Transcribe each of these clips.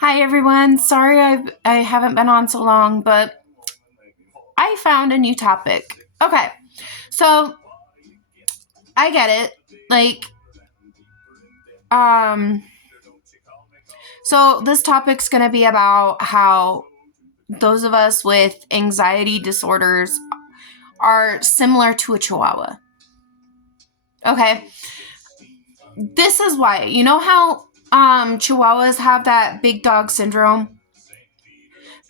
Hi everyone. Sorry I haven't been on so long, but I found a new topic. Okay. So, I get it. Like um so this topic's going to be about how those of us with anxiety disorders are similar to a chihuahua. Okay? This is why. You know how chihuahuas have that big dog syndrome?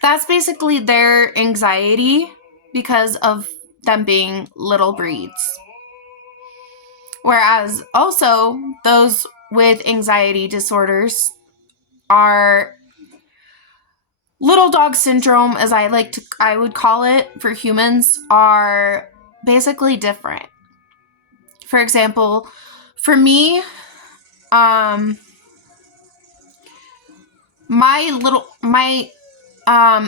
That's basically their anxiety because of them being little breeds. Whereas also those with anxiety disorders are little dog syndrome, as I would call it for humans, are basically different. For example, for me, um my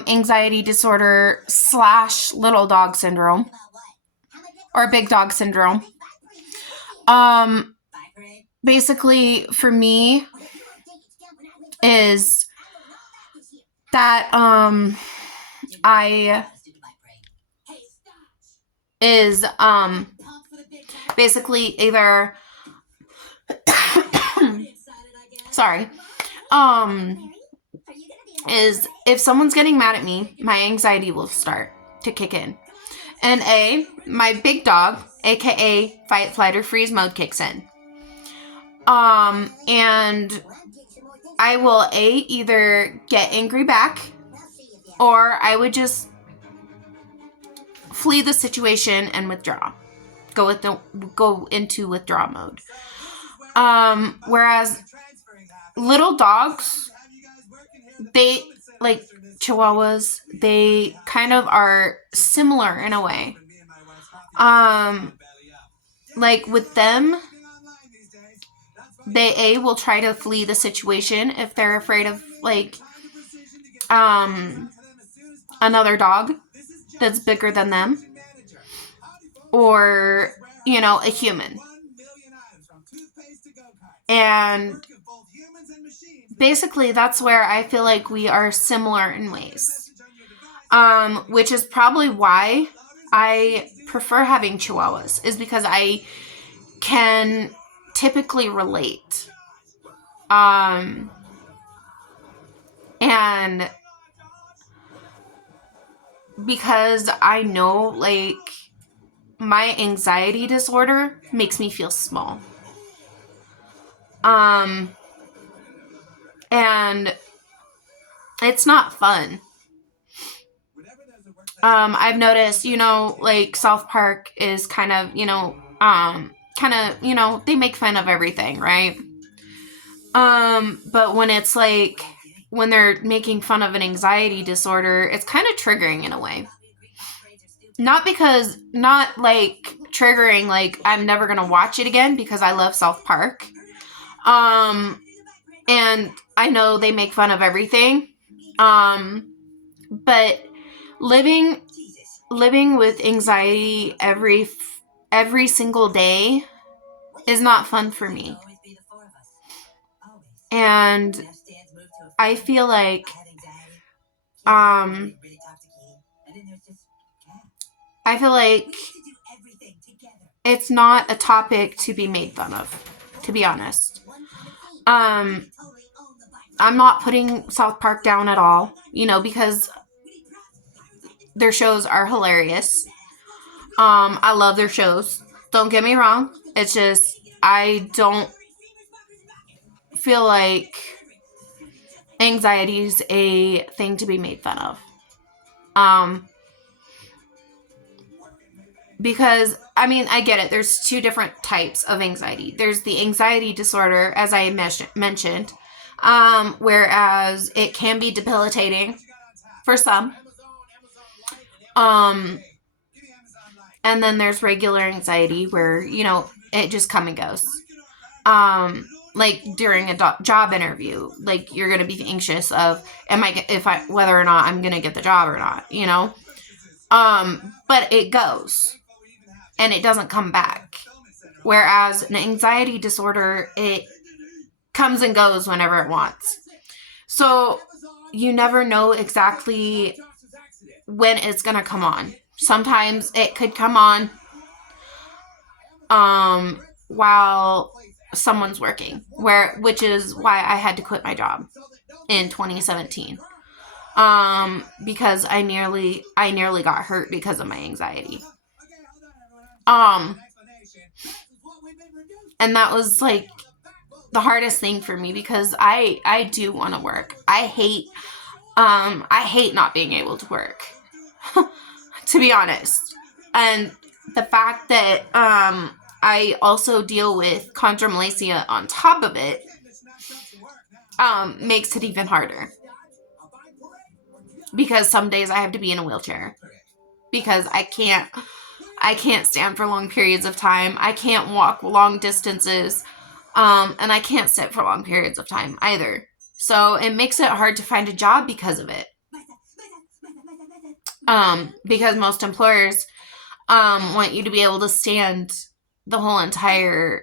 anxiety disorder slash little dog syndrome or big dog syndrome, um basically for me is that I is basically either sorry is if someone's getting mad at me, my anxiety will start to kick in. And my big dog, aka fight, flight, or freeze mode kicks in. And I will either get angry back, or I would just flee the situation and withdraw. Go into withdraw mode. Whereas little dogs, they like chihuahuas, they kind of are similar in a way. Like with them, they will try to flee the situation if they're afraid of another dog that's bigger than them, or a human. And basically that's where I feel like we are similar in ways, which is probably why I prefer having chihuahuas, is because I can typically relate. And because I know, like, my anxiety disorder makes me feel small. And it's not fun. I've noticed, like South Park is kind of, they make fun of everything, right? But when it's like, when they're making fun of an anxiety disorder, it's kind of triggering in a way. Not like triggering, like I'm never gonna watch it again because I love South Park. And I know they make fun of everything. But living with anxiety every single day is not fun for me. And I feel like um I feel like it's not a topic to be made fun of, to be honest. I'm not putting South Park down at all, because their shows are hilarious. I love their shows. Don't get me wrong. It's just I don't feel like anxiety is a thing to be made fun of. Because I get it. There's two different types of anxiety. There's the anxiety disorder, as I mentioned, whereas it can be debilitating for some. And then there's regular anxiety where it just come and goes. Like during a job interview, like you're gonna be anxious of whether or not I'm gonna get the job or not, but it goes and it doesn't come back. Whereas an anxiety disorder, it comes and goes whenever it wants. So you never know exactly when it's going to come on. Sometimes it could come on while someone's working, which is why I had to quit my job in 2017. Because I nearly got hurt because of my anxiety. And that was like the hardest thing for me because I do want to work. I hate not being able to work. To be honest. And the fact that I also deal with chondromalacia on top of it makes it even harder. Because some days I have to be in a wheelchair. Because I can't stand for long periods of time. I can't walk long distances. And I can't sit for long periods of time either. So it makes it hard to find a job because of it. Because most employers want you to be able to stand the whole entire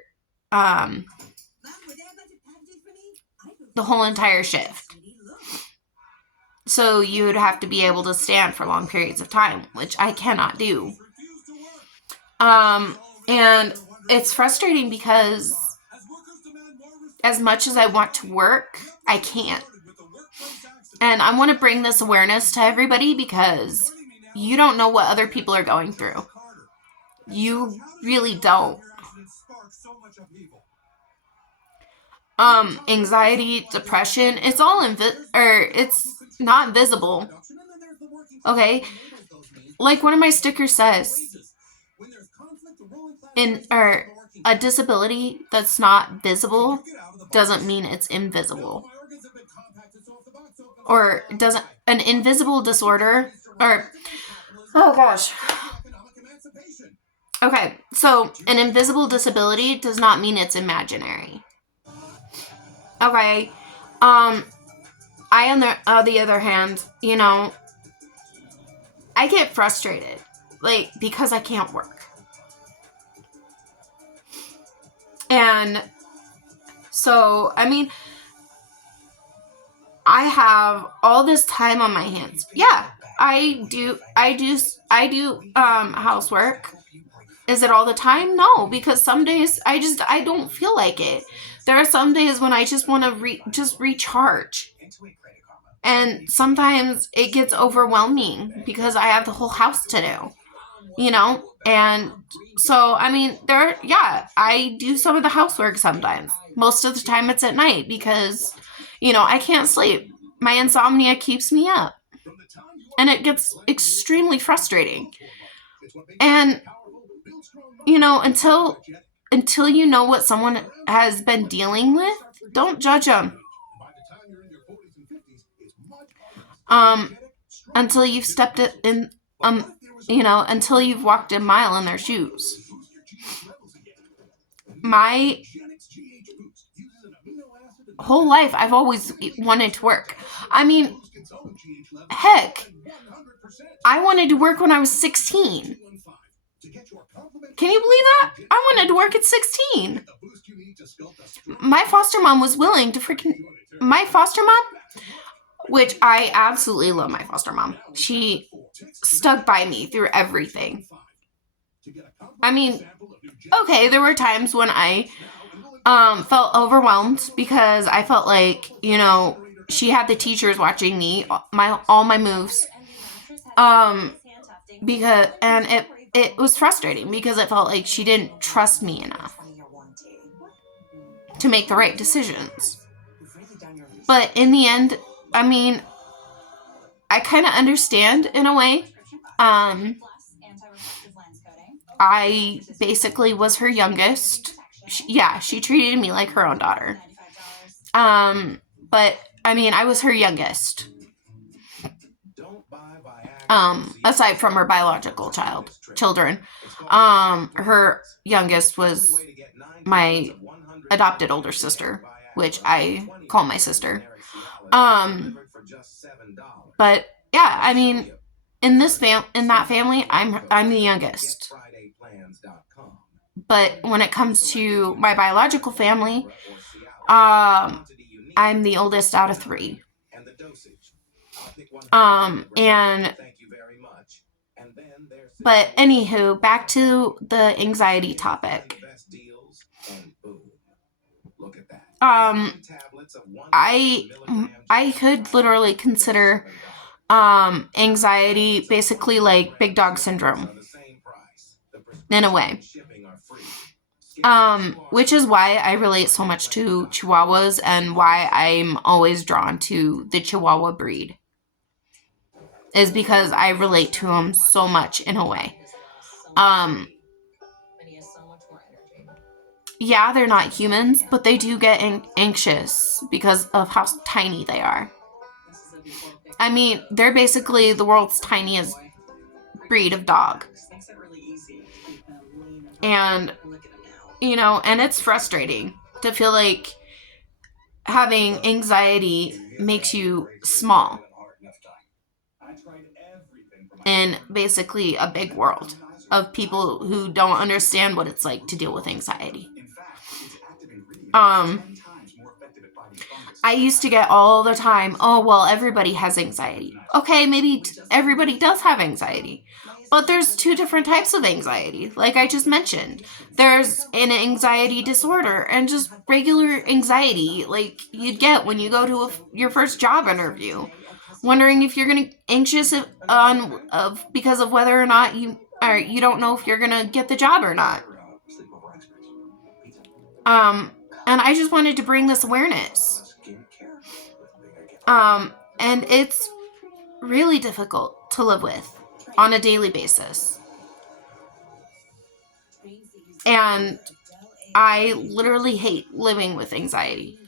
shift. So you would have to be able to stand for long periods of time, which I cannot do. And it's frustrating because as much as I want to work, I can't. And I want to bring this awareness to everybody because you don't know what other people are going through. You really don't. Anxiety, depression, it's all it's not visible. Okay? Like one of my stickers says, a disability that's not visible doesn't mean it's invisible. Or an invisible disorder, or, oh gosh. Okay, so an invisible disability does not mean it's imaginary. Okay, I, on the other hand, I get frustrated, because I can't work. And so, I have all this time on my hands. Yeah, I do housework. Is it all the time? No, because some days I don't feel like it. There are some days when I just want to just recharge. And sometimes it gets overwhelming because I have the whole house to do. And so, I do some of the housework sometimes. Most of the time it's at night because, I can't sleep. My insomnia keeps me up. And it gets extremely frustrating. And, until you know what someone has been dealing with, don't judge them. Until you've stepped in, until you've walked a mile in their shoes. My whole life, I've always wanted to work. Heck, I wanted to work when I was 16. Can you believe that? I wanted to work at 16. My foster mom was willing to my foster mom, which I absolutely love my foster mom. She stuck by me through everything. Okay, there were times when I felt overwhelmed because I felt like, she had the teachers watching me, all my moves. It was frustrating because it felt like she didn't trust me enough to make the right decisions. But in the end, I kind of understand in a way. I basically was her youngest. She treated me like her own daughter. But I was her youngest. Aside from her biological children. Her youngest was my adopted older sister, which I call my sister. But yeah, in that family, I'm the youngest. But when it comes to my biological family, I'm the oldest out of 3. And but anywho, back to the anxiety topic. Um, I I could literally consider anxiety basically like big dog syndrome in a way. Which is why I relate so much to Chihuahuas and why I'm always drawn to the Chihuahua breed. Is because I relate to them so much in a way. Um, yeah, they're not humans, but they do get anxious because of how tiny they are. I mean, they're basically the world's tiniest breed of dog. And, and it's frustrating to feel like having anxiety makes you small in basically a big world of people who don't understand what it's like to deal with anxiety. I used to get all the time, oh, well, everybody has anxiety. Okay, maybe everybody does have anxiety. But there's two different types of anxiety, like I just mentioned. There's an anxiety disorder and just regular anxiety, like you'd get when you go to your first job interview, wondering if you're gonna anxious because of whether or not you don't know if you're gonna get the job or not. And I just wanted to bring this awareness. And it's really difficult to live with on a daily basis. And I literally hate living with anxiety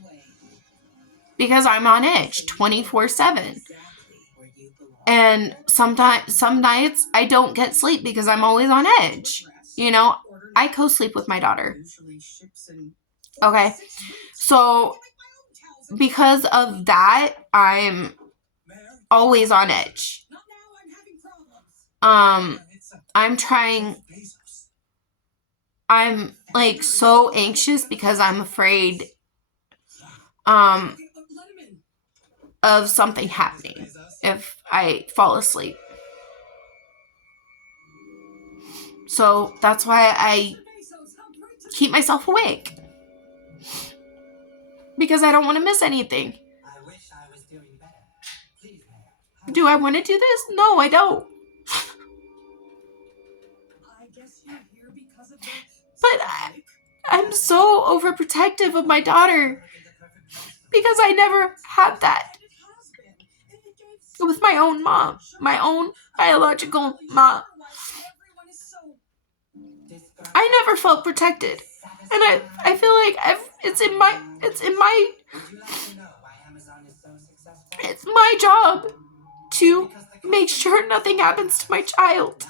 because I'm on edge 24/7. And some nights I don't get sleep because I'm always on edge. I co-sleep with my daughter. Okay. So because of that, I'm always on edge. I'm like so anxious because I'm afraid of something happening if I fall asleep. So that's why I keep myself awake. Because I don't want to miss anything. Do I want to do this? No, I don't. But I'm so overprotective of my daughter because I never had that with my own mom, my own biological mom. I never felt protected, and I feel like it's my job to make sure nothing happens to my child.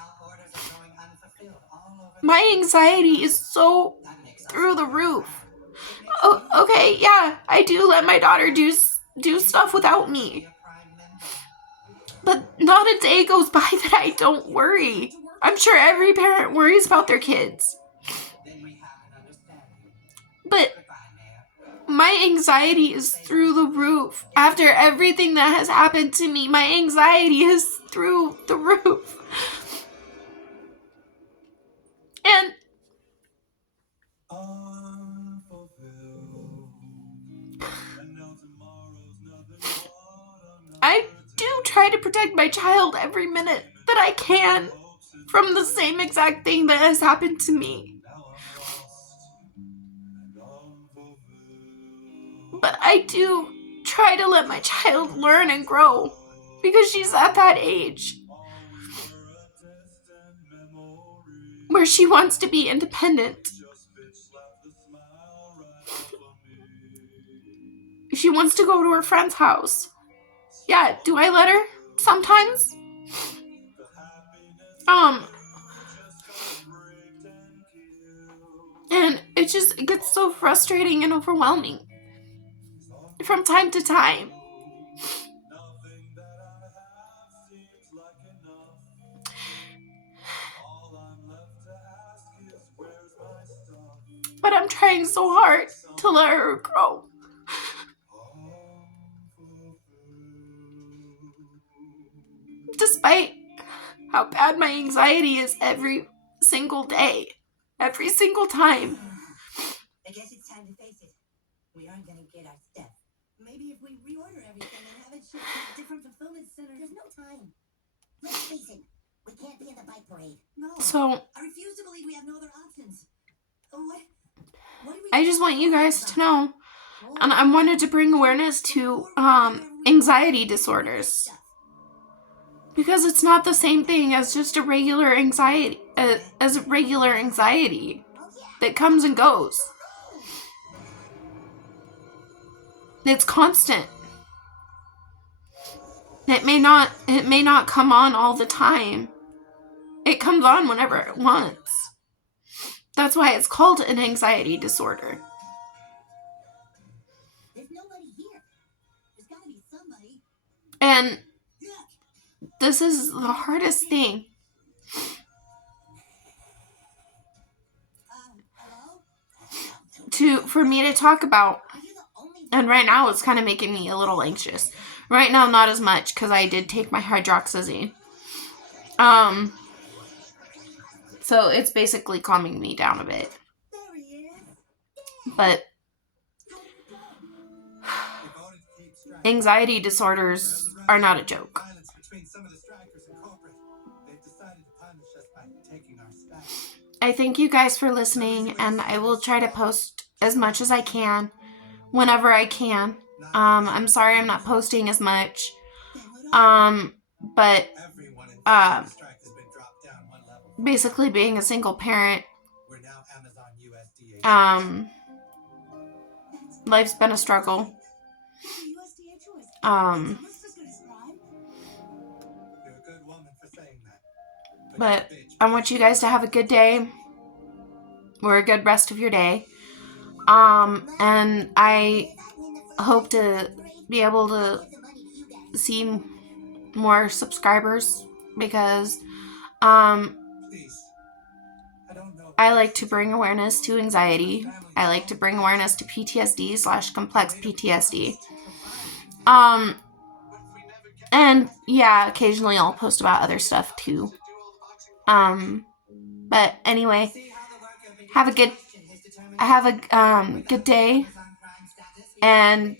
My anxiety is so through the roof. Oh, okay, yeah, I do let my daughter do stuff without me. But not a day goes by that I don't worry. I'm sure every parent worries about their kids. But my anxiety is through the roof. After everything that has happened to me, my anxiety is through the roof. And I do try to protect my child every minute that I can from the same exact thing that has happened to me. But I do try to let my child learn and grow because she's at that age where she wants to be independent. She wants to go to her friend's house. Yeah, do I let her? Sometimes. And it gets so frustrating and overwhelming from time to time. But I'm trying so hard to let her grow. despite how bad my anxiety is every single day, every single time. I guess it's time to face it. We aren't gonna get our stuff. Maybe if we reorder everything and have it shipped to different fulfillment centers. There's no time. Let's face it. We can't be in the bike parade. No. So I refuse to believe we have no other options. What do we I just want you guys to know, and I wanted to bring awareness to anxiety disorders, because it's not the same thing as just a regular anxiety, as a regular anxiety that comes and goes. It's constant. It may not come on all the time. It comes on whenever it wants. That's why it's called an anxiety disorder. There's nobody here. There's gotta be somebody. And this is the hardest thing. For me to talk about. And right now it's kind of making me a little anxious. Right now, not as much, because I did take my hydroxyzine. So it's basically calming me down a bit. But anxiety disorders are not a joke. I thank you guys for listening, and I will try to post as much as I can whenever I can. I'm sorry I'm not posting as much. But basically being a single parent, life's been a struggle. But I want you guys to have a good day or a good rest of your day. And I hope to be able to see more subscribers, because I like to bring awareness to anxiety. I like to bring awareness to PTSD/complex PTSD. And yeah, occasionally I'll post about other stuff too. But anyway, have a good day, and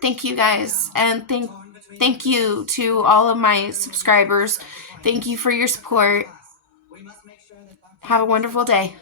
thank you guys, and thank you to all of my subscribers. Thank you for your support. Have a wonderful day.